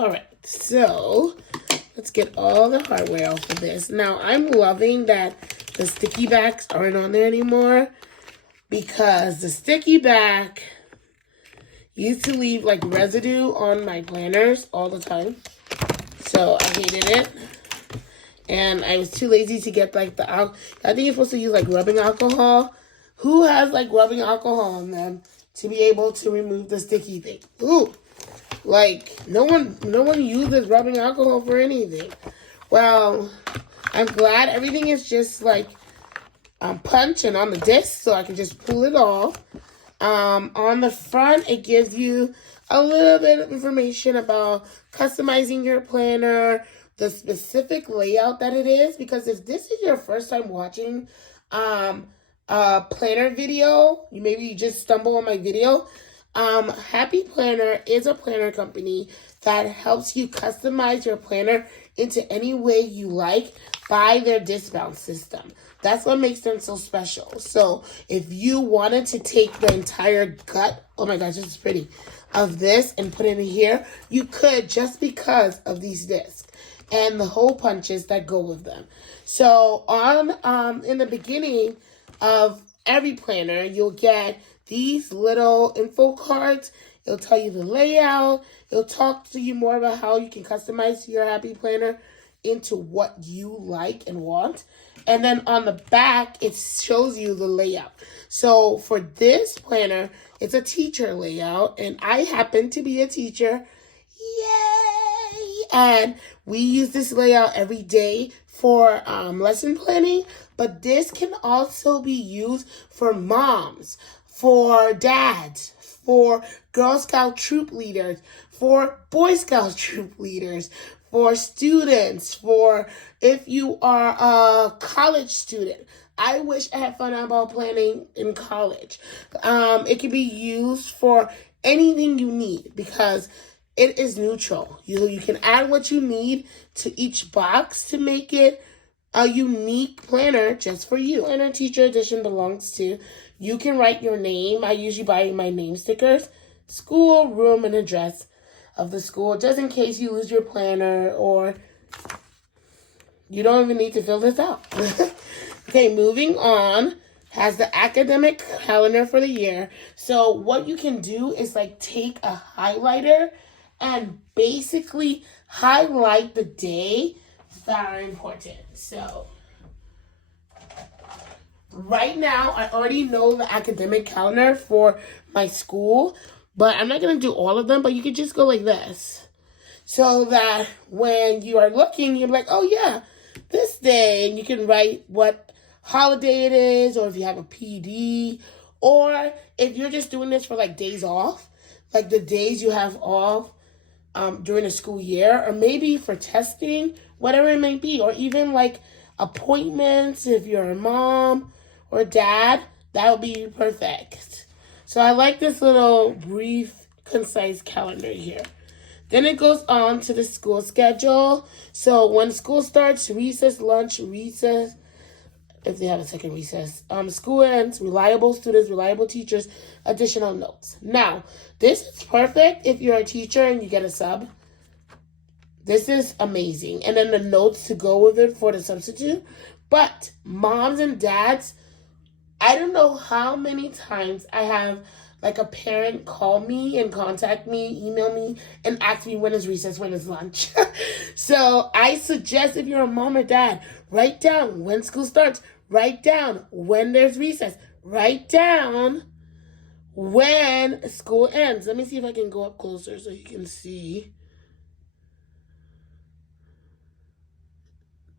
Alright, so let's get all the hardware off of this. Now, I'm loving that the sticky backs aren't on there anymore because the sticky back used to leave like residue on my planners all the time. So I hated it. And I was too lazy to get like I think you're supposed to use like rubbing alcohol. Who has like rubbing alcohol on them to be able to remove the sticky thing? Ooh. Like, no one uses rubbing alcohol for anything. Well, I'm glad everything is just like punch and on the disc, so I can just pull it off. On the front, it gives you a little bit of information about customizing your planner, the specific layout that it is, because if this is your first time watching a planner video, maybe you just stumble on my video. Happy Planner is a planner company that helps you customize your planner into any way you like by their discount system. That's what makes them so special. So if you wanted to take the entire gut, oh my gosh, this is pretty, of this and put it in here, you could, just because of these discs and the hole punches that go with them. So in the beginning of every planner, you'll get these little info cards. It'll tell you the layout. It'll talk to you more about how you can customize your Happy Planner into what you like and want. And then on the back, it shows you the layout. So for this planner, it's a teacher layout, and I happen to be a teacher. Yay! And we use this layout every day for lesson planning, but this can also be used for moms, for dads, for Girl Scout troop leaders, for Boy Scout troop leaders, for students, for if you are a college student. I wish I had fun about planning in college. It can be used for anything you need because it is neutral. You can add what you need to each box to make it a unique planner just for you. Planner Teacher Edition belongs to, you can write your name. I usually buy my name stickers, school, room, and address of the school, just in case you lose your planner or you don't even need to fill this out. Okay, moving on, has the academic calendar for the year. So what you can do is like take a highlighter and basically highlight the day that are important. So right now, I already know the academic calendar for my school, but I'm not going to do all of them, but you could just go like this. So that when you are looking, you're like, oh yeah, this day, and you can write what holiday it is, or if you have a PD, or if you're just doing this for like days off, like the days you have off during the school year, or maybe for testing, whatever it may be, or even like appointments if you're a mom or dad, that would be perfect. So I like this little brief, concise calendar here. Then it goes on to the school schedule. So when school starts, recess, lunch, recess, if they have a second recess, school ends, reliable students, reliable teachers, additional notes. Now, this is perfect if you're a teacher and you get a sub. This is amazing. And then the notes to go with it for the substitute. But moms and dads, I don't know how many times I have like a parent call me and contact me, email me, and ask me when is recess, when is lunch. So I suggest if you're a mom or dad, write down when school starts, write down when there's recess, write down when school ends. Let me see if I can go up closer so you can see.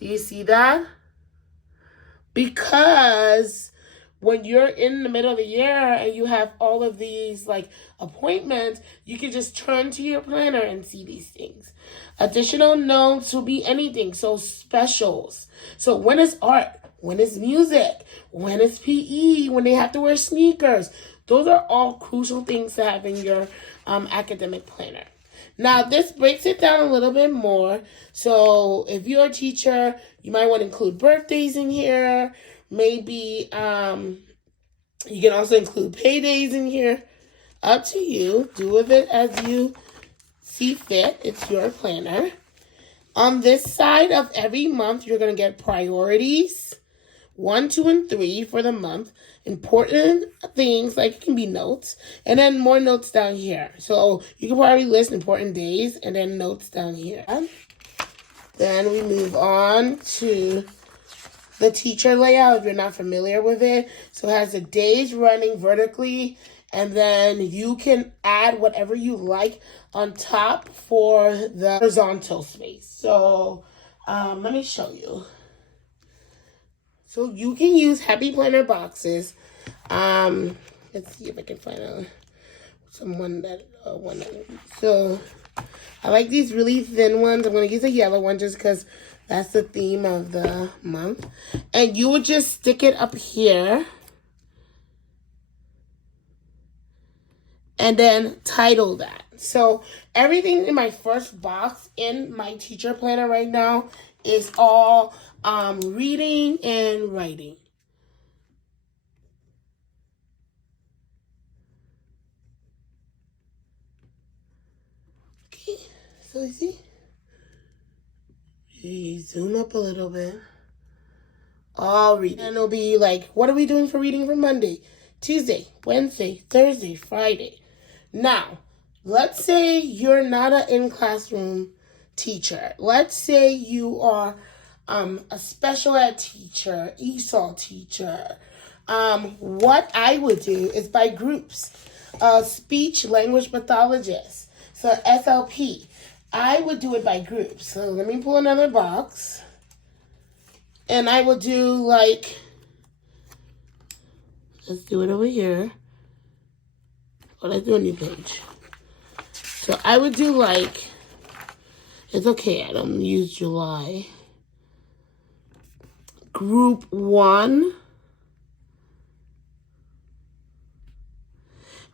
Do you see that? Because when you're in the middle of the year and you have all of these like appointments, you can just turn to your planner and see these things. Additional notes will be anything. So specials. So when is art? When is music? When is PE? When they have to wear sneakers? Those are all crucial things to have in your academic planner. Now, this breaks it down a little bit more. So if you're a teacher, you might want to include birthdays in here. Maybe you can also include paydays in here. Up to you. Do with it as you see fit. It's your planner. On this side of every month, you're going to get priorities, 1, 2, and 3 for the month. Important things, like it can be notes, and then more notes down here. So you can probably list important days and then notes down here. Then we move on to the teacher layout if you're not familiar with it. So it has the days running vertically, and then you can add whatever you like on top for the horizontal space. So let me show you. So you can use Happy Planner boxes. Let's see if I can find one that. So I like these really thin ones. I'm gonna use a yellow one just because that's the theme of the month. And you would just stick it up here. And then title that. So everything in my first box in my teacher planner right now is all reading and writing. Okay, so you see? You zoom up a little bit. All reading. And it'll be like, what are we doing for reading for Monday, Tuesday, Wednesday, Thursday, Friday? Now, let's say you're not an in-classroom teacher. Let's say you are a special ed teacher, ESOL teacher. What I would do is by groups. Speech language pathologist, so SLP. I would do it by groups. So let me pull another box. And I will do like, let's do it over here. Oh, let's do a new page. So I would do like, it's okay, I don't use July. Group 1.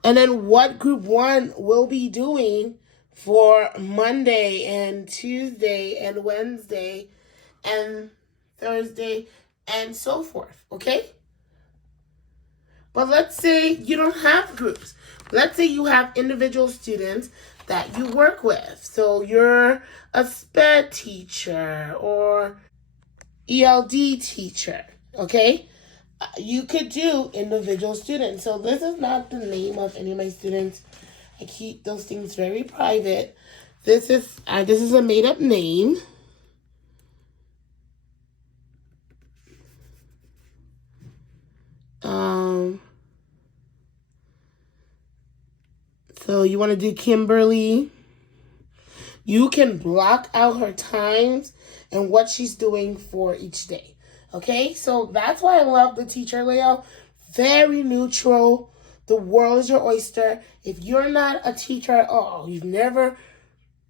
And then what group 1 will be doing for Monday and Tuesday and Wednesday and Thursday and so forth, okay? But let's say you don't have groups. Let's say you have individual students that you work with. So you're a SPED teacher or ELD teacher, okay? You could do individual students. So this is not the name of any of my students. I keep those things very private. This is a made-up name. So you want to do Kimberly. You can block out her times and what she's doing for each day. Okay, so that's why I love the teacher layout. Very neutral. The world is your oyster. If you're not a teacher at all,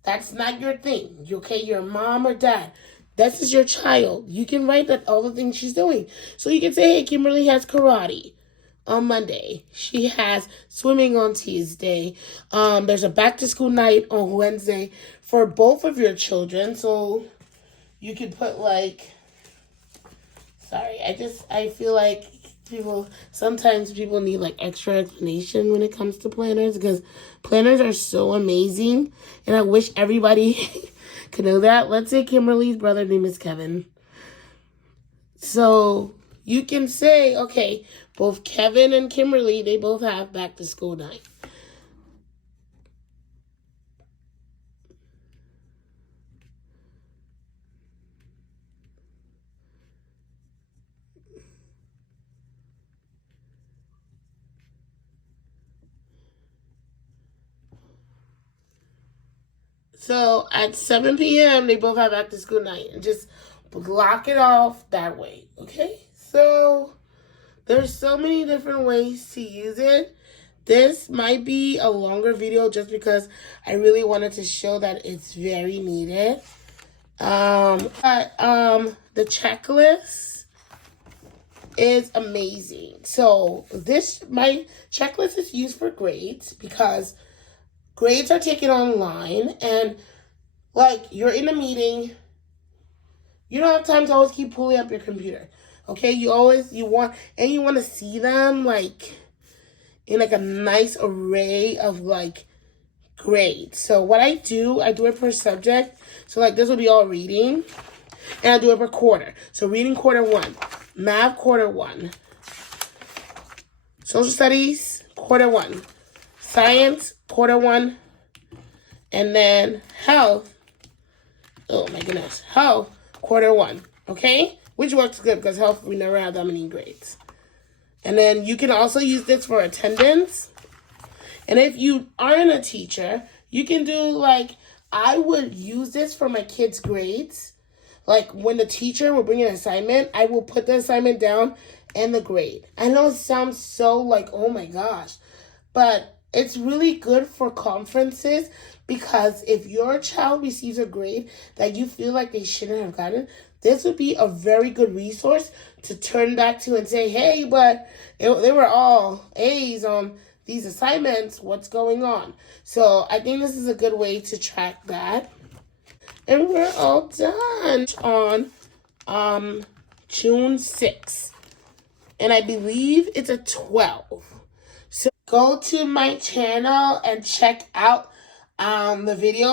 that's not your thing. Okay, your mom or dad. This is your child. You can write that all the things she's doing. So you can say, hey, Kimberly has karate on Monday. She has swimming on Tuesday. There's a back to school night on Wednesday for both of your children. So you could put like, sorry, I feel like sometimes people need like extra explanation when it comes to planners because planners are so amazing and I wish everybody could know that. Let's say Kimberly's brother name is Kevin. So you can say, okay, both Kevin and Kimberly, they both have back to school night. So at 7 p.m., they both have back to school night. And just block it off that way, okay? So there's so many different ways to use it. This might be a longer video just because I really wanted to show that it's very needed. The checklist is amazing. So my checklist is used for grades because grades are taken online and like you're in a meeting, you don't have time to always keep pulling up your computer. Okay, you want to see them like in like a nice array of like grade. So what I do it per subject. So like this will be all reading. And I do it per quarter. So reading quarter 1, math quarter 1, social studies quarter 1, science quarter 1, and then health. Oh my goodness, health quarter 1. Okay, which works good because health we never have that many grades. And then you can also use this for attendance. And if you aren't a teacher, you can do like, I would use this for my kids' grades. Like when the teacher will bring an assignment, I will put the assignment down and the grade. I know it sounds so like, oh my gosh, but it's really good for conferences because if your child receives a grade that you feel like they shouldn't have gotten, this would be a very good resource to turn back to and say, hey, but they were all A's on these assignments. What's going on? So I think this is a good way to track that. And we're all done on June 6th. And I believe it's a 12. So go to my channel and check out the videos.